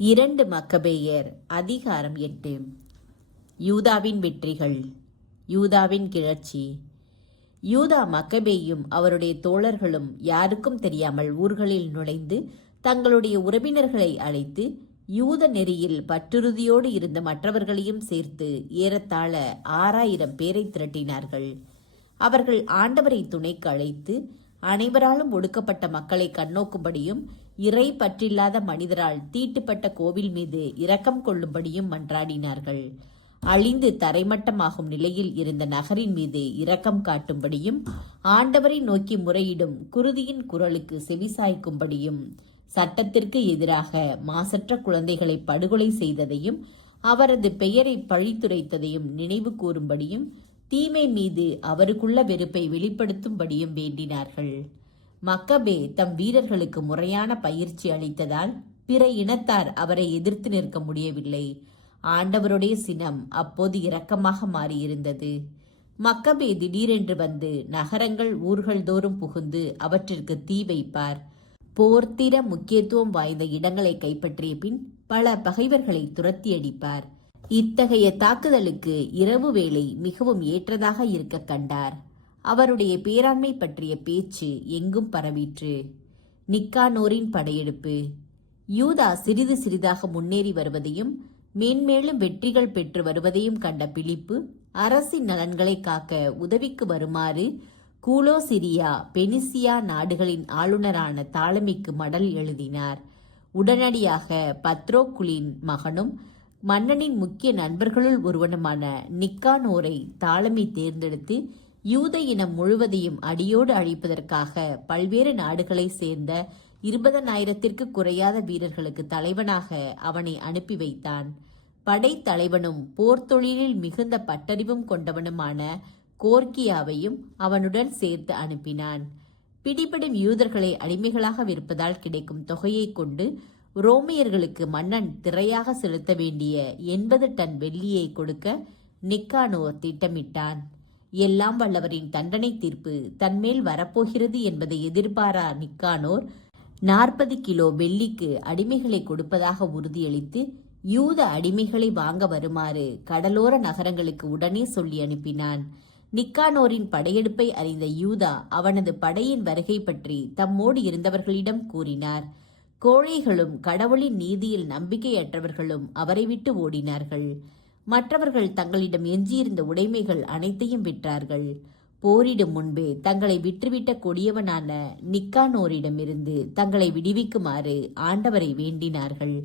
2 மக்கபேயர் அதிகாரம் 8. யூதாவின் வெற்றிகள். யூதாவின் கிளர்ச்சி. யூதா மக்கபேயும் அவருடைய தோழர்களும் யாருக்கும் தெரியாமல் ஊர்களில் நுழைந்து தங்களுடைய உறவினர்களை அழைத்து யூத நெறியில் பற்றுறுதியோடு இருந்த மற்றவர்களையும் சேர்த்து ஏறத்தாழ 6000 பேரை திரட்டினார்கள். அவர்கள் ஆண்டவரை துணைக்கு அழைத்து அனைவராலும் ஒடுக்கப்பட்ட மக்களை கண்ணோக்கும்படியும் இறை பற்றில்லாத மனிதரால் தீட்டுப்பட்ட கோவில் மீது இரக்கம் கொள்ளும்படியும் மன்றாடினார்கள். அழிந்து தரைமட்டமாகும் நிலையில் இருந்த நகரின் மீது இரக்கம் காட்டும்படியும் ஆண்டவரை நோக்கி முறையிடும் குருதியின் குரலுக்கு செவிசாய்க்கும்படியும் சட்டத்திற்கு எதிராக மாசற்ற குழந்தைகளை படுகொலை செய்ததையும் அவரது பெயரை பழித்துரைத்ததையும் நினைவு கூறும்படியும் தீமை மீது அவருக்குள்ள வெறுப்பை வெளிப்படுத்தும்படியும் வேண்டினார்கள். மக்கபே தம் வீரர்களுக்கு முறையான பயிற்சி அளித்ததால் பிற இனத்தார் அவரை எதிர்த்து நிற்க முடியவில்லை. ஆண்டவருடைய சினம் அப்போது இரக்கமாக மாறியிருந்தது. மக்கபே திடீரென்று வந்து நகரங்கள் ஊர்கள் தோறும் புகுந்து அவற்றிற்கு தீ வைப்பார். போர்த்திர முக்கியத்துவம் வாய்ந்த இடங்களை கைப்பற்றிய பின் பல பகைவர்களை துரத்தி அடிப்பார். இத்தகைய தாக்குதலுக்கு இரவு வேளை மிகவும் ஏற்றதாக இருக்க கண்டார். அவருடைய பேராண்மை பற்றிய பேச்சு எங்கும் பரவிற்று. நிக்கானோரின் படையெடுப்பு. யூதா சிறிது சிறிதாக முன்னேறி வருவதையும் மேன்மேலும் வெற்றிகள் பெற்று வருவதையும் கண்ட பிலிப்பு அரசின் நலன்களை காக்க உதவிக்கு வருமாறு கூலோ சிரியா பெனிசியா நாடுகளின் ஆளுநரான தாலமிக்கு மடல் எழுதினார். உடனடியாக பத்ரோக்குலின் மகனும் மன்னனின் முக்கிய நண்பர்களுள் ஒருவனுமான நிக்கானோரை தாலமி தேர்ந்தெடுத்து யூத இனம் முழுவதையும் அடியோடு அழிப்பதற்காக பல்வேறு நாடுகளை சேர்ந்த 20,000ற்கு குறையாத வீரர்களுக்கு தலைவனாக அவனை அனுப்பி வைத்தான். படை தலைவனும் போர் தொழிலில் மிகுந்த பட்டறிவும் கொண்டவனுமான கோர்கியாவையும் அவனுடன் சேர்த்து அனுப்பினான். பிடிபடும் யூதர்களை அடிமைகளாக விற்பதால் கிடைக்கும் தொகையை கொண்டு ரோமியர்களுக்கு மன்னன் திரையாக செலுத்த வேண்டிய 80 டன் வெள்ளியை கொடுக்க நிக்கானோர் திட்டமிட்டான். எல்லாம் வல்லவரின் தண்டனை தீர்ப்பு தன்மேல் வரப்போகிறது என்பதை எதிர்பாரா நிக்கானோர் 40 கிலோ வெள்ளிக்கு அடிமைகளை கொடுப்பதாக உறுதியளித்து யூத அடிமைகளை வாங்க வருமாறு கடலோர நகரங்களுக்கு உடனே சொல்லி அனுப்பினான். நிக்கானோரின் படையெடுப்பை அறிந்த யூதா அவனது படையின் வருகை பற்றி தம்மோடு இருந்தவர்களிடம் கூறினார். கோழைகளும் கடவுளின் நீதியில் நம்பிக்கையற்றவர்களும் அவரை விட்டு ஓடினார்கள். மற்றவர்கள் தங்களிடம் எஞ்சியிருந்த உடைமைகள் அனைத்தையும் விற்றார்கள். போரிடும் முன்பே தங்களை விற்றுவிட்ட கொடியவனான நிக்கானோரிடமிருந்து தங்களை விடுவிக்குமாறு ஆண்டவரை வேண்டினார்கள்.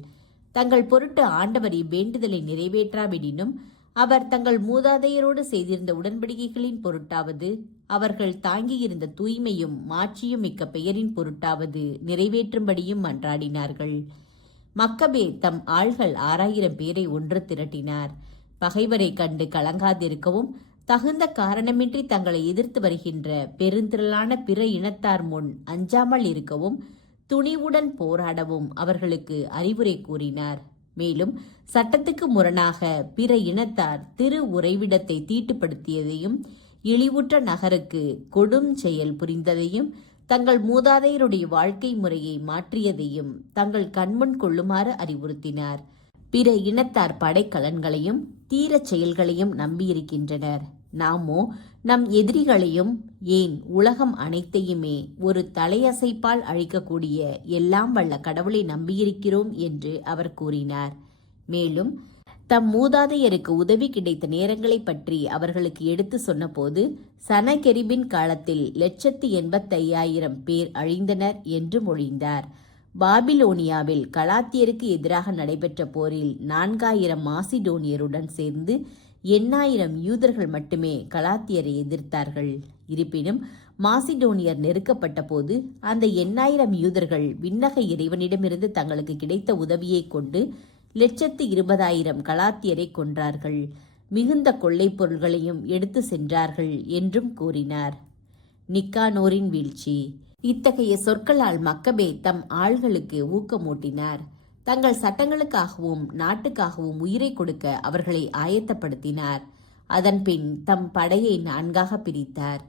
தங்கள் பொருட்டு ஆண்டவர் இவ்வேண்டுதலை நிறைவேற்றாவிடினும் அவர் தங்கள் மூதாதையரோடு செய்திருந்த உடன்படிக்கைகளின் பொருட்டாவது அவர்கள் தாங்கியிருந்த தூய்மையும் மாட்சியும் மிக்க பெயரின் பொருட்டாவது நிறைவேற்றும்படியும் மன்றாடினார்கள். மக்கபே தம் ஆள்கள் 6000 பேரை ஒன்று திரட்டினார். பகைவரை கண்டு கலங்காதிருக்கவும் தகுந்த காரணமின்றி தங்களை எதிர்த்து வருகின்ற பெருந்திரளான பிற இனத்தார் முன் அஞ்சாமல் இருக்கவும் துணிவுடன் போராடவும் அவர்களுக்கு அறிவுரை கூறினார். மேலும் சட்டத்துக்கு முரணாக பிற இனத்தார் திரு உறைவிடத்தை தீட்டுப்படுத்தியதையும் இழிவுற்ற நகருக்கு கொடும் செயல் புரிந்ததையும் தங்கள் மூதாதையருடைய வாழ்க்கை முறையை மாற்றியதையும் தங்கள் கண்முன் கொள்ளுமாறு அறிவுறுத்தினார். பிற இனத்தார் படைக்கலன்களையும் தீரச் செயல்களையும் நம்பியிருக்கின்றனர். நாமோ நம் எதிரிகளையும் ஏன் உலகம் அனைத்தையுமே ஒரு தலையசைப்பால் அழிக்கக்கூடிய எல்லாம் வல்ல கடவுளை நம்பியிருக்கிறோம் என்று அவர் கூறினார். மேலும் தம் மூதாதையருக்கு உதவி கிடைத்த நேரங்களை பற்றி அவர்களுக்கு எடுத்து சொன்னபோது சனகெரிபின் காலத்தில் 185,000 பேர் அழிந்தனர் என்று மொழிந்தார். பாபிலோனியாவில் கலாத்தியருக்கு எதிராக நடைபெற்ற போரில் 4000 மாசிடோனியருடன் சேர்ந்து 8000 யூதர்கள் மட்டுமே கலாத்தியரை எதிர்த்தார்கள். இருப்பினும் மாசிடோனியர் நெருக்கப்பட்ட போது அந்த 8000 யூதர்கள் விண்ணக இறைவனிடமிருந்து தங்களுக்கு கிடைத்த உதவியை கொண்டு 120,000 கலாத்தியரை கொன்றார்கள். மிகுந்த கொள்ளை பொருள்களையும் எடுத்து சென்றார்கள் என்றும் கூறினார். நிக்கானோரின் வீழ்ச்சி. இத்தகைய சொற்களால் மக்கபே தம் ஆள்களுக்கு ஊக்கமூட்டினார். தங்கள் சட்டங்களுக்காகவும் நாட்டுக்காகவும் உயிரை கொடுக்க அவர்களை ஆயத்தப்படுத்தினார். அதன்பின் தம் படையை 4ஆக பிரித்தார்.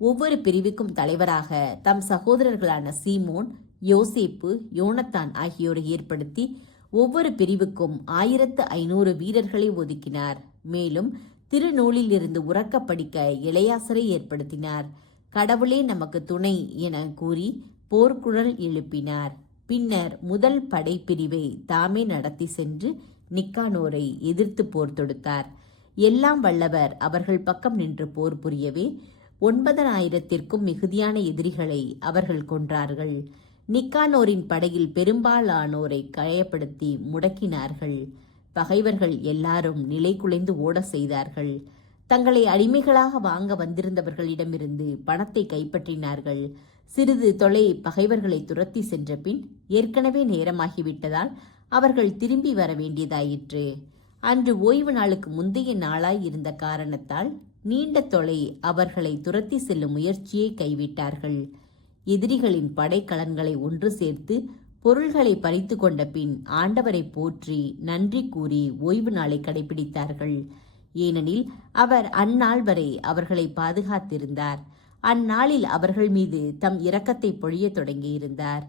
ஒவ்வொரு பிரிவுக்கும் தலைவராக தம் சகோதரர்களான சீமோன், யோசேப்பு, யோனத்தான் ஆகியோரை ஏற்படுத்தி ஒவ்வொரு பிரிவுக்கும் 1500 வீரர்களை ஒதுக்கினார். மேலும் திருநூலில் இருந்து உறக்க படிக்க இளையாசரை ஏற்படுத்தினார். கடவுளே நமக்கு துணை என கூறி போர்க்குழல் எழுப்பினார். பின்னர் முதல் படைப்பிரிவை தாமே நடத்தி சென்று நிக்கானோரை எதிர்த்து போர் தொடுத்தார். எல்லாம் வல்லவர் அவர்கள் பக்கம் நின்று போர் புரியவே 9000த்திற்கும் மிகுதியான எதிரிகளை அவர்கள் கொன்றார்கள். நிக்கானோரின் படையில் பெரும்பாலானோரை காயப்படுத்தி முடக்கினார்கள். பகைவர்கள் எல்லாரும் நிலை குலைந்து ஓட செய்தார்கள். தங்களை அடிமைகளாக வாங்க வந்திருந்தவர்களிடமிருந்து பணத்தை கைப்பற்றினார்கள். சிறிது தொலை பகைவர்களை துரத்தி சென்ற பின் ஏற்கனவே நேரமாகிவிட்டதால் அவர்கள் திரும்பி வர வேண்டியதாயிற்று. அன்று ஓய்வு நாளுக்கு முந்தைய நாளாய் இருந்த காரணத்தால் நீண்ட தொலை அவர்களை துரத்தி செல்லும் முயற்சியை கைவிட்டார்கள். எதிரிகளின் படைக்கலன்களை ஒன்று சேர்த்து பொருள்களை பறித்து கொண்ட பின் ஆண்டவரை போற்றி நன்றி கூறி ஓய்வு நாளை கடைபிடித்தார்கள். ஏனெனில் அவர் அந்நாள் வரை அவர்களை பாதுகாத்திருந்தார். அந்நாளில் அவர்கள் மீது தம் இரக்கத்தை பொழியத் தொடங்கியிருந்தார்.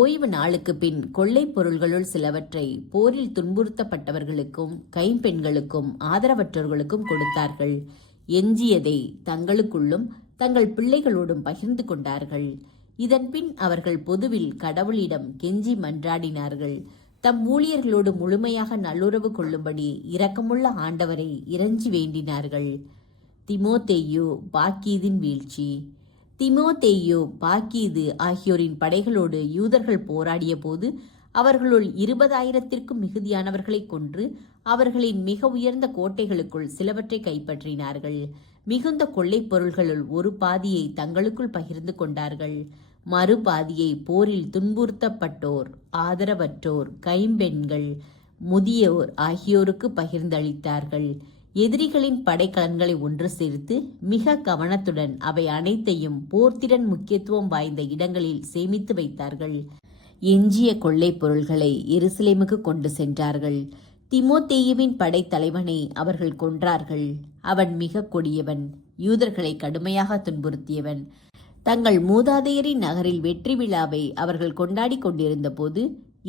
ஓய்வு நாளுக்கு பின் கொள்ளை பொருள்களுள் சிலவற்றை போரில் துன்புறுத்தப்பட்டவர்களுக்கும் கைம்பெண்களுக்கும் ஆதரவற்றோர்களுக்கும் கொடுத்தார்கள். எஞ்சியதை தங்களுக்குள்ளும் தங்கள் பிள்ளைகளோடும் பகிர்ந்து கொண்டார்கள். இதன்பின் அவர்கள் பொதுவில் கடவுளிடம் கெஞ்சி மன்றாடினார்கள். தம் ஊழியர்களோடு முழுமையாக நல்லுறவு கொள்ளும்படி இரக்கமுள்ள ஆண்டவரை இறைஞ்சி வேண்டினார்கள். திமோத்தேயு பாக்கீதின் வீழ்ச்சி. திமோத்தேயு பாக்கீது ஆகியோரின் படைகளோடு யூதர்கள் போராடிய போது அவர்களுள் 20,000த்திற்கும் மிகுதியானவர்களை கொன்று அவர்களின் மிக உயர்ந்த கோட்டைகளுக்குள் சிலவற்றை கைப்பற்றினார்கள். மிகுந்த கொள்ளைப் பொருள்களுள் ஒரு பாதியை தங்களுக்குள் பகிர்ந்து கொண்டார்கள். மறுபாதியை போரில் துன்புறுத்தப்பட்டோர், ஆதரவற்றோர், கைம்பெண்கள், முதியோர் ஆகியோருக்கு பகிர்ந்தளித்தார்கள். எதிரிகளின் படைக்கலன்களை ஒன்று சேர்த்து மிக கவனத்துடன் அவை அனைத்தையும் போர்த்திறன் முக்கியத்துவம் வாய்ந்த இடங்களில் சேமித்து வைத்தார்கள். எஞ்சிய கொள்ளைப் பொருள்களை எருசலேமுக்கு கொண்டு சென்றார்கள். திமோத்தேயுவின் படைத்தலைவனை அவர்கள் கொன்றார்கள். அவன் மிக கொடியவன், யூதர்களை கடுமையாக துன்புறுத்தியவன். தங்கள் மூதாதையரின் நகரில் வெற்றி விழாவை அவர்கள் கொண்டாடி கொண்டிருந்த போது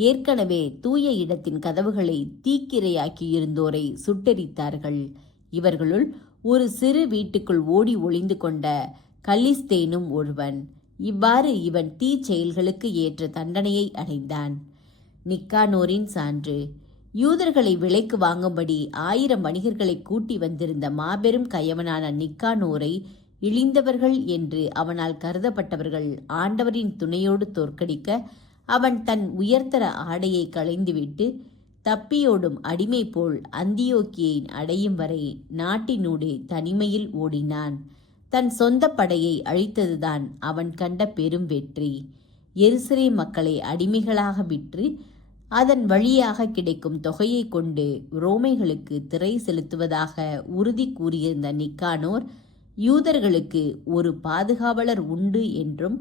ஏற்கனவே தூய இடத்தின் கதவுகளை தீக்கிரையாக்கியிருந்தோரை சுட்டெரித்தார்கள். இவர்களுள் ஒரு சிறு வீட்டுக்குள் ஓடி ஒளிந்து கொண்ட கலிஸ்தேனும் ஒருவன். இவ்வாறு இவன் தீச்செயல்களுக்கு ஏற்ற தண்டனையை அடைந்தான். நிக்கானோரின் சான்று. யூதர்களை விலைக்கு வாங்கும்படி 1000 வணிகர்களை கூட்டி வந்திருந்த மாபெரும் கயவனான நிக்கானோரை இழிந்தவர்கள் என்று அவனால் கருதப்பட்டவர்கள் ஆண்டவரின் துணையோடு தோற்கடிக்க அவன் தன் உயர்தர ஆடையை களைந்துவிட்டு தப்பியோடும் அடிமை போல் அந்தியோக்கியை அடையும் வரை நாட்டினூடே தனிமையில் ஓடினான். தன் சொந்த படையை அழித்ததுதான் அவன் கண்ட பெரும் வெற்றி. எருசலேம் மக்களை அடிமைகளாக விற்று அதன் வழியாக கிடைக்கும் தொகையை கொண்டு ரோமைகளுக்கு திரை செலுத்துவதாக உறுதி கூறியிருந்த நிக்கானோர் யூதர்களுக்கு ஒரு பாதுகாவலர் உண்டு என்றும்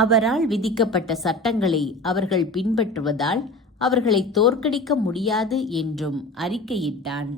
அவரால் விதிக்கப்பட்ட சட்டங்களை அவர்கள் பின்பற்றுவதால் அவர்களை தோற்கடிக்க முடியாது என்றும் அறிக்கையிட்டான்.